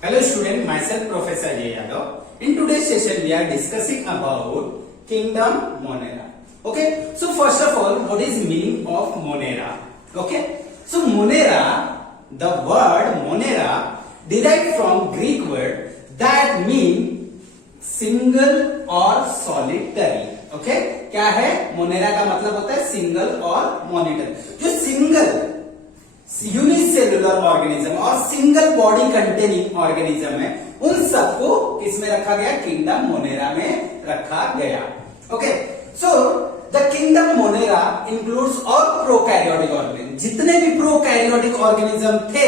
Hello student, myself Professor J. Yadav. In today's session we are discussing about kingdom Monera. Okay, so first of all, what is meaning of Monera? Okay, so Monera, the word Monera derived from Greek word that mean single or solitary. Okay, क्या है Monera का मतलब होता है single और monitor. जो single unicellular organism और single body containing organism है उन सबको किसमें रखा गया? किंगडम मोनेरा में रखा गया. Okay, so the kingdom Monera includes all prokaryotic organism. जितने भी प्रोकैरियोटिक ऑर्गेनिज्म थे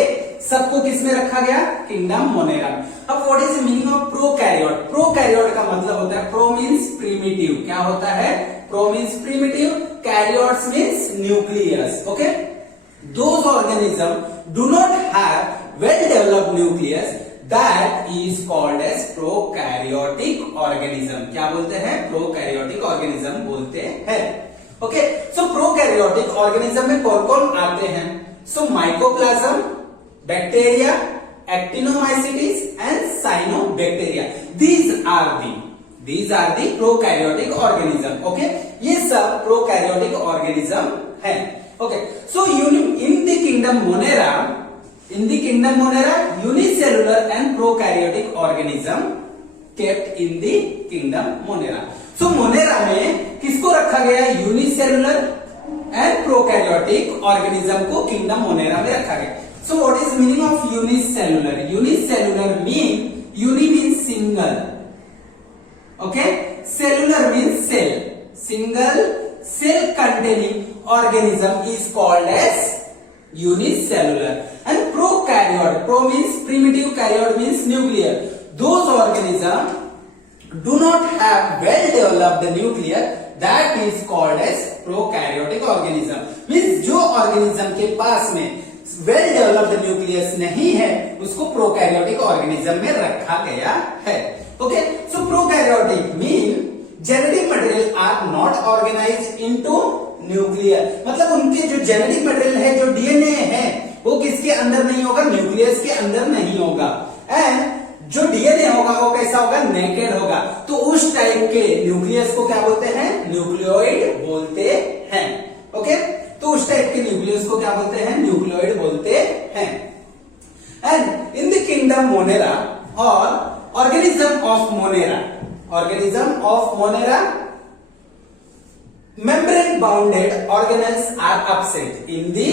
सबको किसमें रखा गया? Kingdom Monera. अब what is the meaning of prokaryote? Prokaryote का मतलब होता है प्रो मीन्स प्रिमिटिव. क्या होता है? Pro means primitive, karyotes means nucleus. Okay, those organisms do not have well developed nucleus that is called as prokaryotic organism. क्या बोलते हैं? prokaryotic organism बोलते हैं. ओके, सो prokaryotic organism में कौन कौन आते हैं? सो mycoplasm, bacteria, actinomycetes and cyanobacteria. These are the prokaryotic organism. Okay, ये सब prokaryotic organism है. Okay, so in the kingdom Monera, unicellular and prokaryotic organism kept in the kingdom Monera. So Monera में किसको रखा गया? यूनिसेलुलर एंड प्रोकैरियोटिक ऑर्गेनिज्म को kingdom Monera में रखा गया. So what is meaning of unicellular? Unicellular uni means single. Okay, cellular means cell. Single cell containing organism is called as unicellular. And prokaryote, pro means primitive, karyote means nuclear. Those organisms do not have well developed nucleus, that is called as prokaryotic organism. Means जो organism के पास में well developed nucleus नहीं है उसको prokaryotic organism में रखा गया है. Okay, so prokaryotic mean genetic material are not organized into nuclear. मतलब उनके जो जेनेटिक मटेरियल है, जो डीएनए है, वो किसके अंदर नहीं होगा? न्यूक्लियस के अंदर नहीं होगा. एंड जो डीएनए होगा वो कैसा होगा? नेकेड होगा. तो उस टाइप के न्यूक्लियस को क्या बोलते हैं? न्यूक्लियोइड बोलते हैं. ओके, तो उस टाइप के न्यूक्लियस को क्या बोलते हैं? न्यूक्लियोइड बोलते हैं. And in the kingdom Monera और organism of Monera, membrane bounded organelles are absent. In the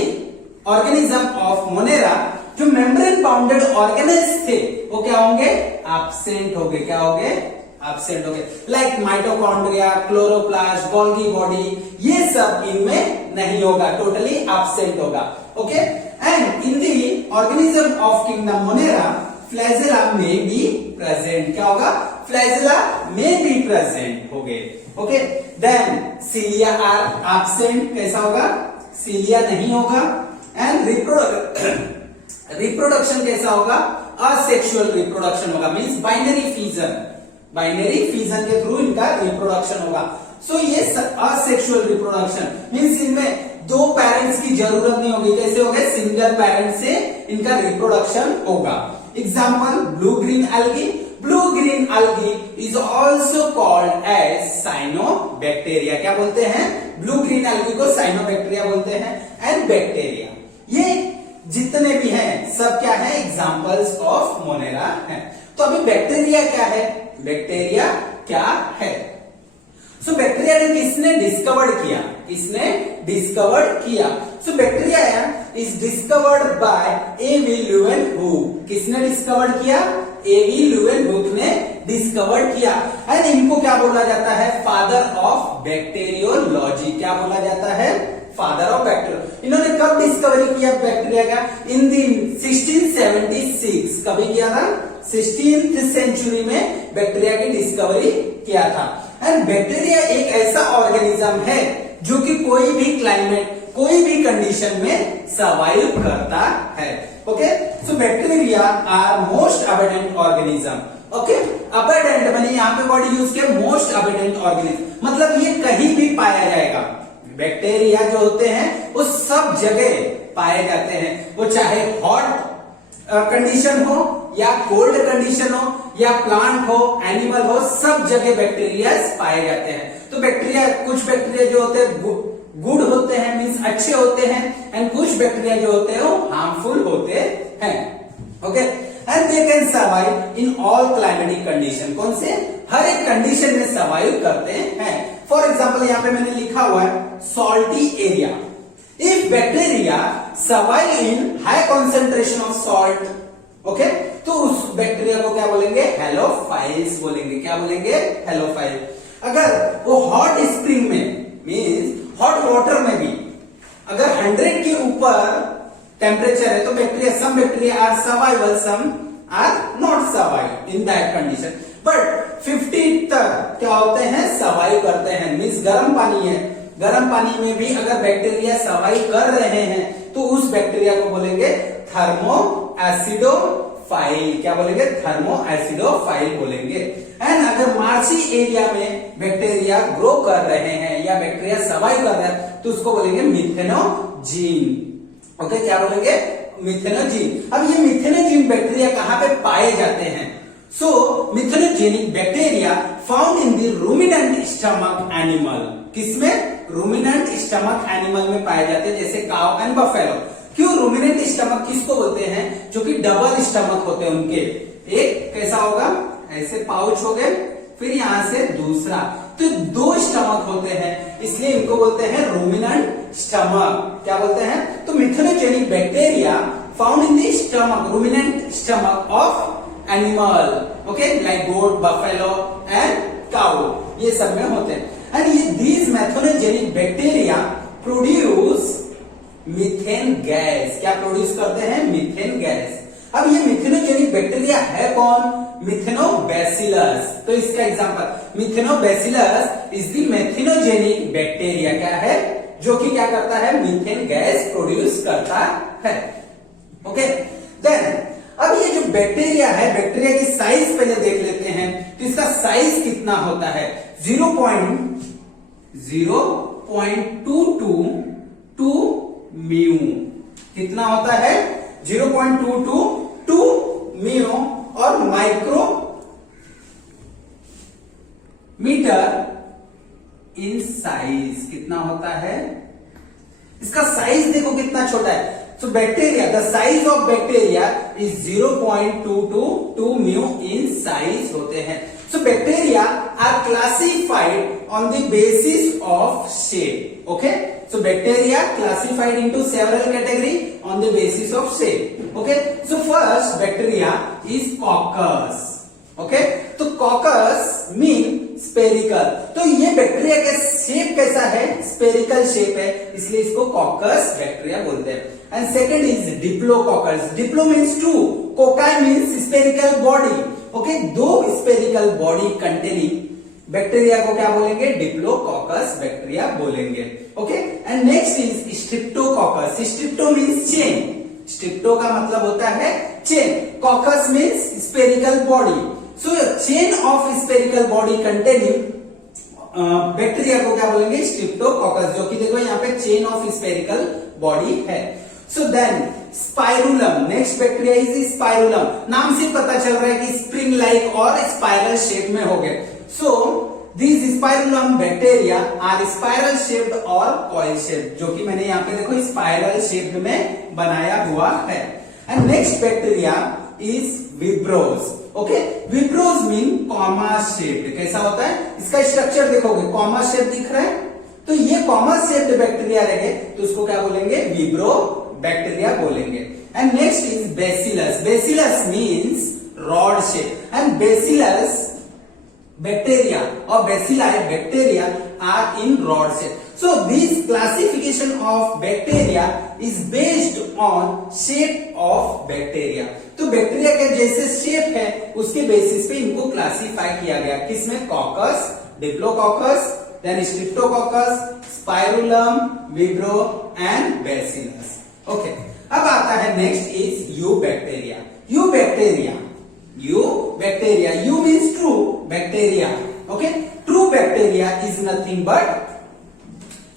organism of Monera जो membrane bounded organelles थे वो क्या होंगे? absent हो गए. क्या हो गए? absent हो गए. like mitochondria, chloroplast, Golgi body, ये सब इनमें नहीं होगा, totally absent होगा. okay, and in the organism of kingdom Monera flagella may be present. क्या होगा? flagella may be present हो गए. Okay, then cilia are absent. कैसा होगा? cilia नहीं होगा. एंड रिप्रोडक्शन कैसा होगा? असेक्सुअल रिप्रोडक्शन होगा. मींस बाइनरी फिजन के थ्रू इनका रिप्रोडक्शन होगा. सो ये असेक्सुअल रिप्रोडक्शन मींस इनमें दो पेरेंट्स की जरूरत नहीं होगी. कैसे हो गए? सिंगल पेरेंट से इनका रिप्रोडक्शन होगा. Example blue green algae. Blue green algae is also called as cyanobacteria. क्या बोलते हैं? ब्लू ग्रीन एल्गी को साइनोबैक्टीरिया बोलते हैं. एंड बैक्टीरिया, ये जितने भी हैं सब क्या है? एग्जाम्पल्स ऑफ मोनेरा है. तो अभी बैक्टीरिया क्या है? बैक्टीरिया क्या है? सो बैक्टीरिया ने किसने डिस्कवर्ड किया? इसने डिस्कवर्ड किया. So bacteria is discovered by A V. Leeuwenhoek. किसने डिस्कवर्ड किया? ए.वी. ल्यूवेनहुक ने डिस्कवर्ड किया. एंड इनको क्या बोला जाता है? Father of bacteriology. क्या बोला जाता है? Father of bacteria. इन्होंने कब डिस्कवरी किया बैक्टीरिया का? इन दी 1676. कभी किया था? 16th सेंचुरी में बैक्टीरिया की डिस्कवरी किया था. एंड बैक्टीरिया एक ऐसा ऑर्गेनिज्म है जो कि कोई भी क्लाइमेट, कोई भी कंडीशन में सर्वाइव करता है. Okay, so bacteria are most abundant organism. Okay, abundant मैंने यहाँ पे वर्ड यूज किया, मोस्ट अबंडेंट ऑर्गेनिज्म. मतलब ये कहीं भी पाया जाएगा. बैक्टीरिया जो होते हैं वो सब जगह पाए जाते हैं. वो चाहे हॉट कंडीशन हो या कोल्ड कंडीशन हो या प्लांट हो, एनिमल हो, सब जगह बैक्टीरिया पाए जाते हैं। तो बैक्टीरिया, कुछ बैक्टीरिया जो होते हैं गुड होते हैं, मींस अच्छे होते हैं, एंड कुछ बैक्टीरिया जो होते हैं वो हार्मफुल होते हैं। Okay, and they can survive in all climatic condition. कौन से? हर एक कंडीशन में सर्वाइव करते हैं। फॉर एग्जाम्पल यहाँ पे मैंने लिखा हुआ है salty area. If bacteria survive in high concentration of salt, okay, तो उस बैक्टीरिया को क्या बोलेंगे? हेलोफाइल्स बोलेंगे। क्या बोलेंगे? हेलोफाइल। अगर वो हॉट स्प्रिंग में, मींस हॉट वाटर में भी अगर 100 के ऊपर टेम्परेचर है तो bacteria, some bacteria are survival, some are not survive in that condition. But 50 तक क्या होते हैं? सर्वाइव करते हैं। मींस गर्म पानी है, गर्म पानी में भी अगर बैक्टीरिया सर्वाइव कर रहे हैं तो उस बैक्टीरिया को बोलेंगे थर्मो एसिडोफाइल। क्या बोलेंगे? थर्मो एसिडोफाइल बोलेंगे। एंड अगर मार्शी एरिया में बैक्टीरिया ग्रो कर रहे हैं या बैक्टीरिया सर्वाइव कर रहे हैं तो उसको बोलेंगे मिथेनोजीन। ओके, क्या बोलेंगे? मिथेनोजीन। अब ये मिथेनोजीन बैक्टीरिया कहां पे पाए जाते हैं? So methanogenic bacteria found in the ruminant stomach animal. किसमें? रूमिनेंट स्टमक एनिमल में पाए जाते हैं, जैसे काउ एंड बफेलो। क्यों रूमिनेंट स्टमक किसको बोलते हैं? जो कि डबल स्टमक होते हैं उनके। एक कैसा होगा? ऐसे पाउच हो गए, फिर यहां से दूसरा, तो 2 स्टमक होते हैं, इसलिए इनको बोलते हैं रूमिनेंट स्टमक। क्या बोलते हैं? तो methanogenic bacteria found in the stomach, ruminant stomach of animal, okay, like goat, buffalo and cow, ये सब में होते हैं। एंड ये these methanogenic bacteria produce methane gas. क्या प्रोड्यूस करते हैं? Methane gas. अब ये मिथेनोजेनिक बैक्टीरिया है कौन? मिथेनोबैसिलस। तो इसका example, methanobacillus is the methanogenic bacteria. क्या है? जो कि क्या करता है? मीथेन गैस प्रोड्यूस करता है। ओके, देन अब ये जो बैक्टीरिया है, बैक्टीरिया की साइज पहले देख लेते हैं। तो इसका साइज कितना होता है? 0.022 म्यू। कितना होता है? 0.222 म्यू और माइक्रो मीटर इन साइज। कितना होता है? इसका साइज देखो कितना छोटा है। So bacteria, the size of bacteria is 0.222 mu in size होते हैं। So bacteria are classified on the basis of shape. Okay? So bacteria classified into several category on the basis of shape. Okay? So first bacteria is coccus. Okay, तो caucus mean spherical. तो ये bacteria का shape कैसा है? Spherical shape है, इसलिए इसको caucus bacteria बोलते हैं। And second is diplococcus. Diplo means 2, cocci means spherical body. Okay, 2 spherical body containing bacteria को क्या बोलेंगे? डिप्लोकोकस बैक्टीरिया बोलेंगे। Okay, and next is streptococcus. Strepto means chain. Strepto का मतलब होता है chain, coccus means spherical body. So chain of spherical body containing bacteria को क्या बोलेंगे? स्ट्रिप्टोकोकस, जो कि देखो यहाँ पे चेन ऑफ स्पेरिकल बॉडी है। So then spirillum, next bacteria is spirillum. नाम से पता चल रहा है कि स्प्रिंग लाइक और स्पाइरल शेप में हो गए। So these spirillum bacteria are spiral shaped और कॉइल शेप्ड, जो कि मैंने यहाँ पे देखो स्पाइरल शेप में बनाया हुआ है। And next bacteria is vibrios. Okay, vibrios mean comma shaped. कैसा होता है? इसका स्ट्रक्चर देखोगे, कॉमा शेप दिख रहा है, तो ये कॉमा शेप्ड बैक्टीरिया रहेंगे तो उसको क्या बोलेंगे? विब्रो बैक्टीरिया बोलेंगे। And next is bacillus. Bacillus means rod shape. And bacillus bacteria or bacilli bacteria are in rod shape. So this classification of bacteria is based on shape of bacteria. तो bacteria के जैसे shape है उसके basis पे इनको classify किया गया। किसमें? Coccus, diplococcus, then streptococcus, spirillum, vibrio and bacillus. Okay, अब आता है next is eubacteria. Eubacteria, eubacteria, eu means true bacteria. Okay, true bacteria is nothing but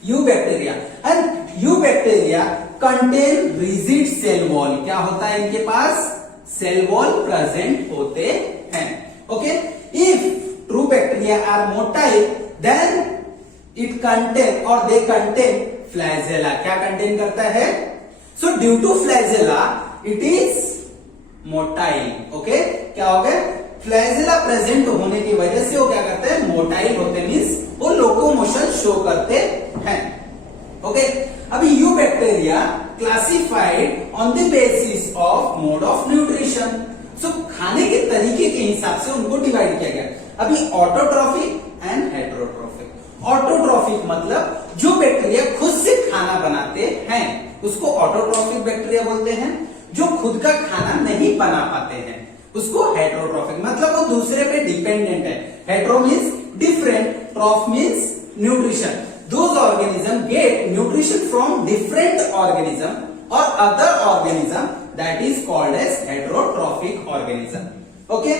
eubacteria. And eubacteria contain rigid cell wall. क्या होता है इनके पास? Cell wall present होते हैं। Okay, if true bacteria are motile then it contain और they contain flagella. क्या contain करता है? So due to flagella it is motile. Okay, क्या हो गया? फ्लैजेला प्रेजेंट होने की वजह से वो क्या करते हैं? मोटाइल होते, मीन्स वो लोकोमोशन शो करते हैं। ओके, अभी eubacteria classified on the basis of mode of nutrition. So खाने के तरीके के हिसाब से उनको डिवाइड किया गया। अभी ऑटोट्रॉफिक एंड हेटेरोट्रॉफिक। ऑटोट्रॉफिक मतलब जो बैक्टीरिया खुद से खाना बनाते हैं उसको ऑटोट्रॉफिक बैक्टीरिया बोलते हैं। जो खुद का खाना नहीं बना पाते हैं उसको हेटेरोट्रॉफिक, मतलब वो दूसरे पे डिपेंडेंट है। Hetero means different, ट्रॉफ means nutrition. Those organisms get nutrition from different organism or other organism, that is called as heterotrophic organism. Okay,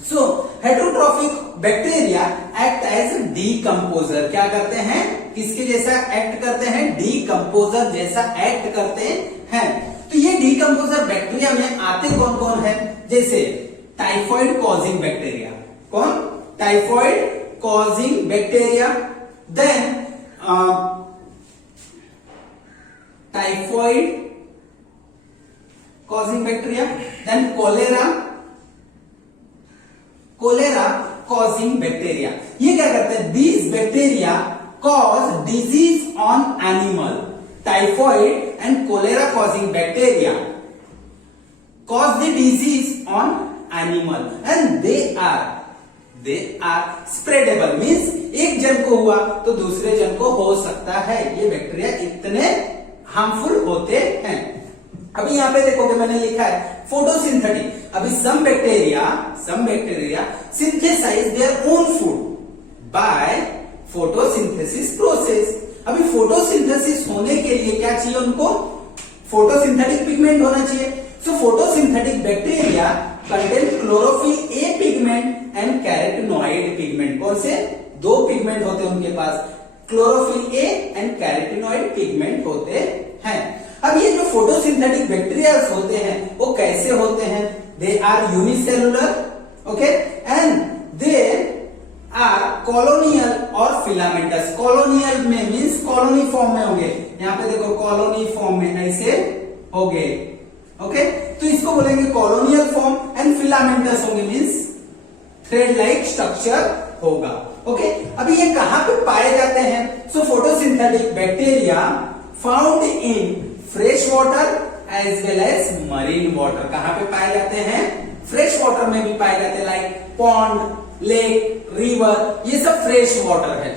so heterotrophic bacteria act as decomposer. क्या करते हैं? किसके जैसा एक्ट करते हैं? डिकम्पोजर जैसा act करते हैं। तो ये डिकम्पोजर बैक्टीरिया में आते कौन कौन है? जैसे टाइफॉइड कॉजिंग बैक्टीरिया। कौन? Typhoid causing bacteria, then typhoid causing bacteria, then cholera causing bacteria। ये क्या करते हैं? These bacteria cause disease on animal। Typhoid and cholera causing bacteria cause the disease on animal and they are spreadable, means एक जन को हुआ तो दूसरे जन को हो सकता है। ये बैक्टीरिया इतने हार्मफुल होते हैं। अभी यहाँ पे देखोगे मैंने लिखा है फोटोसिंथेटिक। अभी some bacteria synthesize their own food by photosynthesis process. अभी फोटोसिंथेसिस होने के लिए क्या चाहिए उनको? फोटोसिंथेटिक पिगमेंट होना चाहिए। So photosynthetic bacteria contain chlorophyll a pigment and carotenoid pigment. कौन से? दो पिगमेंट होते हैं उनके पास, chlorophyll a and carotenoid pigment होते हैं। अब ये जो फोटोसिंथेटिक बैक्टीरिया होते हैं वो कैसे होते हैं? They are unicellular, okay, and they are colonial और फिलामेंटस। कॉलोनियल में मीन्स कॉलोनी फॉर्म में होंगे। यहाँ पे देखो कॉलोनी फॉर्म में ऐसे होंगे। ओके, तो इसको बोलेंगे कॉलोनियल फॉर्म एंड फिलामेंटस होंगे, मीन्स थ्रेड लाइक स्ट्रक्चर होगा। ओके, अभी ये कहां पे पाए जाते हैं? So photosynthetic bacteria found in fresh water as well as marine water. कहां पे पाए जाते हैं? फ्रेश वाटर में भी पाए जाते हैं, लाइक पॉन्ड, लेक, रिवर, ये सब फ्रेश वाटर है।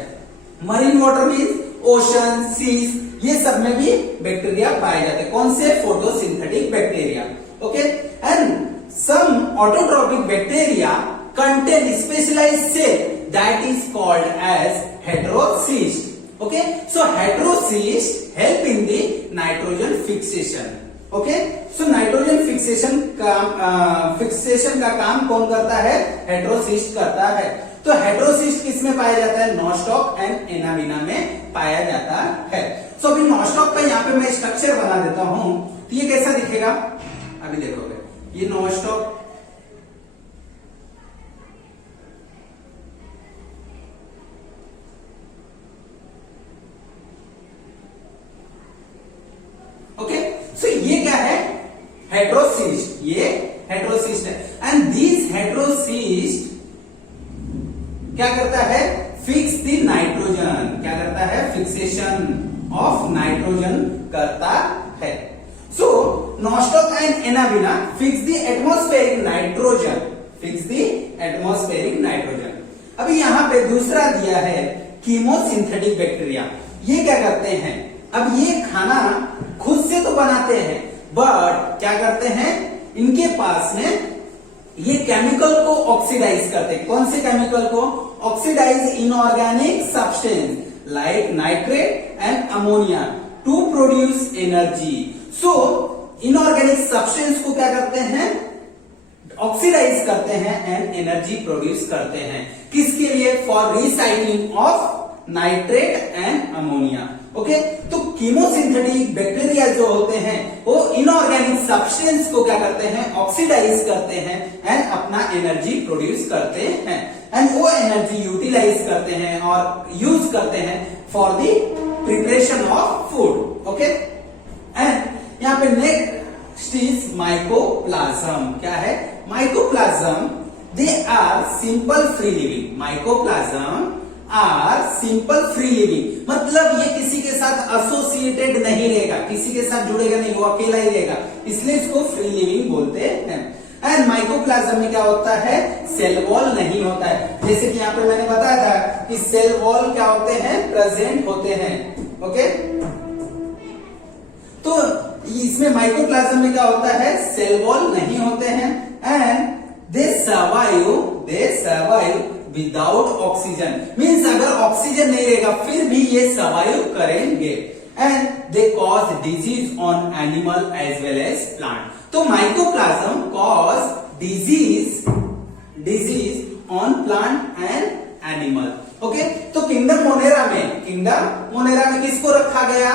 Marine water means ocean, seas, ये सब में भी बैक्टीरिया पाए जाते हैं। कौन से? Photosynthetic bacteria. Okay, and some autotrophic bacteria contain specialized cell that is called as heterocyst. Okay, so heterocyst help in the nitrogen fixation. Okay, so nitrogen fixation का काम कौन करता है? हेटेरोसिस्ट करता है। तो हेटेरोसिस्ट किस में पाया जाता है? नॉस्टॉक एंड एनाबिना में पाया जाता है। सो अभी नॉस्टॉक का यहाँ पे मैं स्ट्रक्चर बना देता हूं, तो ये कैसा दिखेगा? अभी देखोगे ये नॉस्टॉक, ये क्या है? हेटेरोसिस्ट। ये हेटेरोसिस्ट है एंड दिस हेटेरोसिस्ट क्या करता है? Fix the nitrogen. क्या करता है? फिक्सेशन ऑफ नाइट्रोजन करता है। So Nostoc and Anabaena fix the atmospheric nitrogen, fix the atmospheric nitrogen. अभी यहां पे दूसरा दिया है कीमोसिंथेटिक बैक्टीरिया। ये क्या करते हैं? अब ये खाना खुद से तो बनाते हैं, बट क्या करते हैं? इनके पास में ये केमिकल को ऑक्सीडाइज करते हैं। कौन से केमिकल को? Oxidize inorganic substance like nitrate and ammonia to produce energy. So inorganic substance को क्या करते हैं? ऑक्सीडाइज करते हैं एंड एनर्जी प्रोड्यूस करते हैं। किसके लिए? For recycling of nitrate and ammonia. Okay, तो कीमोसिंथेटिक बैक्टीरिया जो होते हैं वो इनऑर्गेनिक सब्सटेंस को क्या करते हैं, ऑक्सीडाइज करते हैं एंड अपना एनर्जी प्रोड्यूस करते हैं एंड वो एनर्जी यूटिलाइज करते हैं और यूज करते हैं for the preparation of food. Okay, and यहाँ पे नेक्स्ट इज माइकोप्लाज्म। क्या है, mycoplasma they are simple free living. Mycoplasma are simple free living, मतलब ये किसी के साथ एसोसिएटेड नहीं रहेगा, किसी के साथ जुड़ेगा नहीं, वो अकेला ही रहेगा, इसलिए इसको फ्री लिविंग बोलते हैं। एंड माइकोप्लाज्म में क्या होता है, सेल वॉल नहीं होता है। जैसे कि यहाँ पे मैंने बताया था कि सेल वॉल क्या होते हैं, प्रेजेंट होते हैं। ओके, तो इसमें माइकोप्लाज्म में क्या होता है, सेल वॉल नहीं होते हैं and they survive without oxygen. Means अगर ऑक्सीजन नहीं रहेगा फिर भी ये सर्वाइव करेंगे and they cause disease on animal as well as plant. तो mycoplasma cause disease on plant and animal. Okay, तो किंगडम मोनेरा में किसको रखा गया,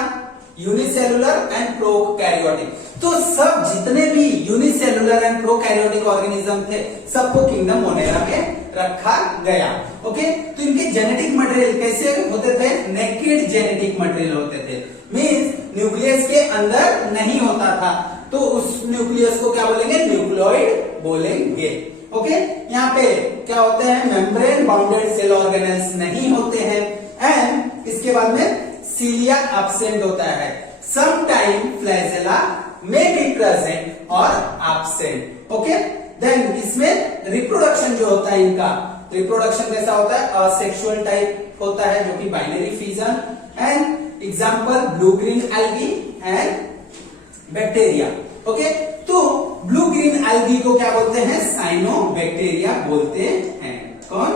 यूनिसेलुलर एंड प्रोकैरियोटिक। तो सब जितने भी यूनिसेलुलर एंड प्रोकैरियोटिक ऑर्गेनिज्म थे सबको किंगडम मोनेरा में रखा गया। ओके, तो इनके जेनेटिक मटेरियल कैसे होते थे, नेकेड जेनेटिक मटेरियल होते थे। मींस न्यूक्लियस के अंदर नहीं होता था, तो उस न्यूक्लियस को क्या बोलेंगे, न्यूक्लियोइड बोलेंगे। ओके, यहाँ पे क्या होते हैं, मेम्ब्रेन बाउंडेड सेल ऑर्गेनेल्स नहीं होते हैं एंड इसके बाद में सीलिया एब्सेंट होता है। समटाइम फ्लैजेला में बी प्रेजेंट और एब्सेंट। ओके, देन इसमें रिप्रोडक्शन जो होता है, इनका रिप्रोडक्शन कैसा होता है, असेक्सुअल टाइप होता है जो कि binary fission and example blue green algae and bacteria. Okay, तो ब्लू ग्रीन एल्गी को क्या बोलते हैं, साइनोबैक्टीरिया बोलते हैं। कौन,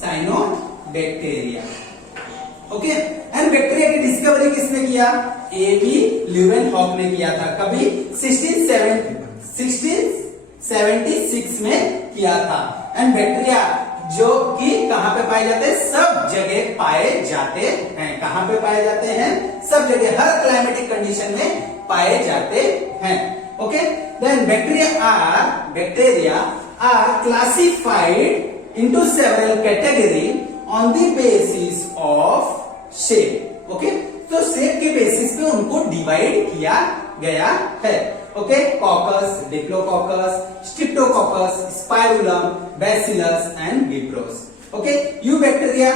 साइनोबैक्टीरिया। ओके, एंड बैक्टीरिया की डिस्कवरी किसने किया, एबी ल्यूवेनहॉक ने किया था। कभी 1676 में किया था। एंड बैक्टीरिया जो कि कहां पे पाए जाते हैं, सब जगह पाए जाते हैं। कहां पे पाए जाते हैं, सब जगह, हर क्लाइमेटिक कंडीशन में पाए जाते हैं। Okay, then bacteria are classified into several category on the basis of shape. Okay, तो शेप के बेसिस पे उनको डिवाइड किया गया है। Okay, coccus, diplococcus, streptococcus, spirillum, bacillus and vibrios. Okay, eubacteria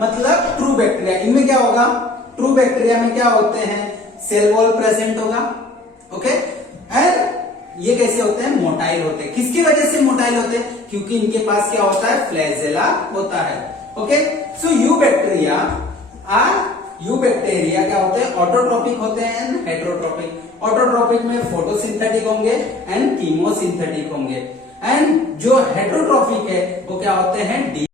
मतलब ट्रू बैक्टीरिया। इनमें क्या होगा, ट्रू बैक्टीरिया में क्या होते हैं, सेल वॉल प्रेजेंट होगा। ओके, एंड ये कैसे होते हैं, मोटाइल होते हैं। किसकी वजह से मोटाइल होते हैं, क्योंकि इनके पास क्या होता है, फ्लैजेला होता है। ओके, सो यू बैक्टीरिया क्या होते हैं, ऑटोट्रोपिक होते हैं एंड हेटेरोट्रोपिक। ऑटोट्रोपिक में फोटोसिंथेटिक होंगे एंड कीमोसिंथेटिक होंगे एंड जो हेटेरोट्रोपिक है वो क्या होते हैं,